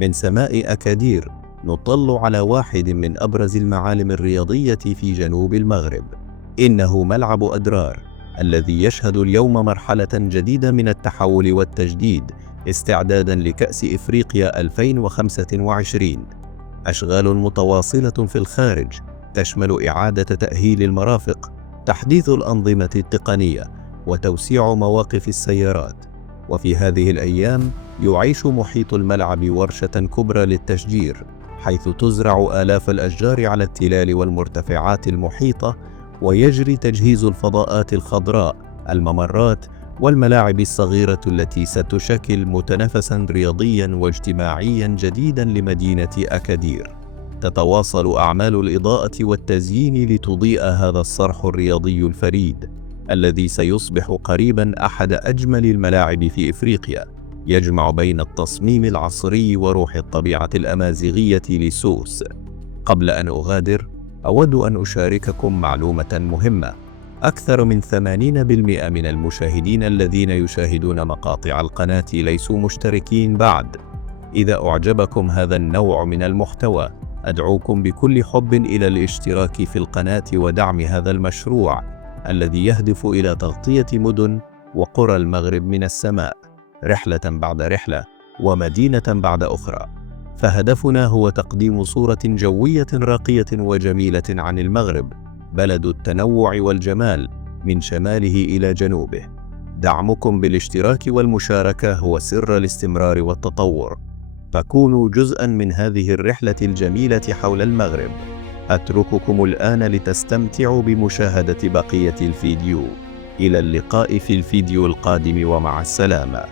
من سماء أكادير نطل على واحد من أبرز المعالم الرياضية في جنوب المغرب. إنه ملعب أدرار الذي يشهد اليوم مرحلة جديدة من التحول والتجديد استعدادا لكأس إفريقيا 2025. أشغال متواصلة في الخارج تشمل إعادة تأهيل المرافق، تحديث الأنظمة التقنية، وتوسيع مواقف السيارات. وفي هذه الأيام يعيش محيط الملعب ورشة كبرى للتشجير، حيث تزرع آلاف الأشجار على التلال والمرتفعات المحيطة، ويجري تجهيز الفضاءات الخضراء، الممرات، والملاعب الصغيرة التي ستشكل متنافسا رياضيا واجتماعيا جديدا لمدينة أكادير. تتواصل أعمال الإضاءة والتزيين لتضيء هذا الصرح الرياضي الفريد الذي سيصبح قريبا أحد أجمل الملاعب في إفريقيا، يجمع بين التصميم العصري وروح الطبيعة الأمازيغية لسوس. قبل أن أغادر أود أن أشارككم معلومة مهمة. أكثر من 80% من المشاهدين الذين يشاهدون مقاطع القناة ليسوا مشتركين بعد. إذا أعجبكم هذا النوع من المحتوى أدعوكم بكل حب إلى الاشتراك في القناة ودعم هذا المشروع الذي يهدف إلى تغطية مدن وقرى المغرب من السماء، رحلة بعد رحلة ومدينة بعد أخرى. فهدفنا هو تقديم صورة جوية راقية وجميلة عن المغرب، بلد التنوع والجمال من شماله إلى جنوبه. دعمكم بالاشتراك والمشاركة هو سر الاستمرار والتطور، فكونوا جزءا من هذه الرحلة الجميلة حول المغرب. أترككم الآن لتستمتعوا بمشاهدة بقية الفيديو. إلى اللقاء في الفيديو القادم ومع السلامة.